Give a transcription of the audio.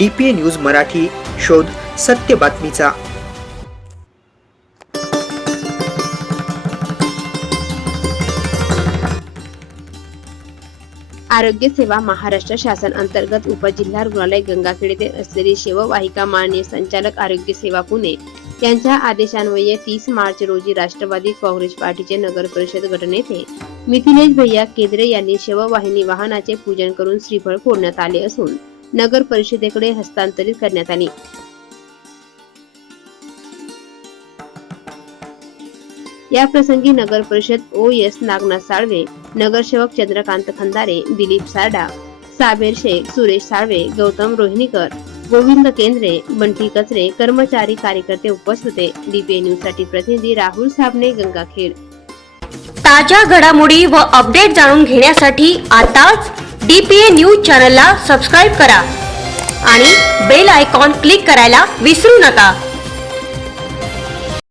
DPA news Marathi, शोध सत्य बातमीचा। आरोग्य सेवा महाराष्ट्र शासन अंतर्गत उपजिल्हा रुग्णालय गंगाखेड येथे असलेली सेवावाहिका माननीय संचालक आरोग्य सेवा पुणे यांच्या आदेशान्वये 30 मार्च रोजी राष्ट्रवादी काँग्रेस पार्टीचे नगर परिषद गटनेते मिथिलेश भैया केद्रे यांनी सेवावाहिनी वाहनाचे पूजन करून श्रीफळ फोडण्यात आले असून नगर परिषदेकडे हस्तांतरित करण्यात आली। या प्रसंगी नगर परिषद OS नागनाथ साळवे, नगरसेवक चंद्रकांत खंदारे, दिलीप सारडा, साबेर शेख, सुरेश साळवे, गौतम रोहिणीकर, गोविंद केंद्रे, बंटी कचरे, कर्मचारी कार्यकर्ते उपस्थित होते। DPA न्यूज साठी प्रतिनिधी राहुल साबणे, गंगाखेड। ताज्या घडामोडी व अपडेट जाणून घेण्यासाठी आताच DPA न्यूज चॅनलला सबस्क्राइब करा आणि बेल आयकॉन क्लिक करायला विसरू नका।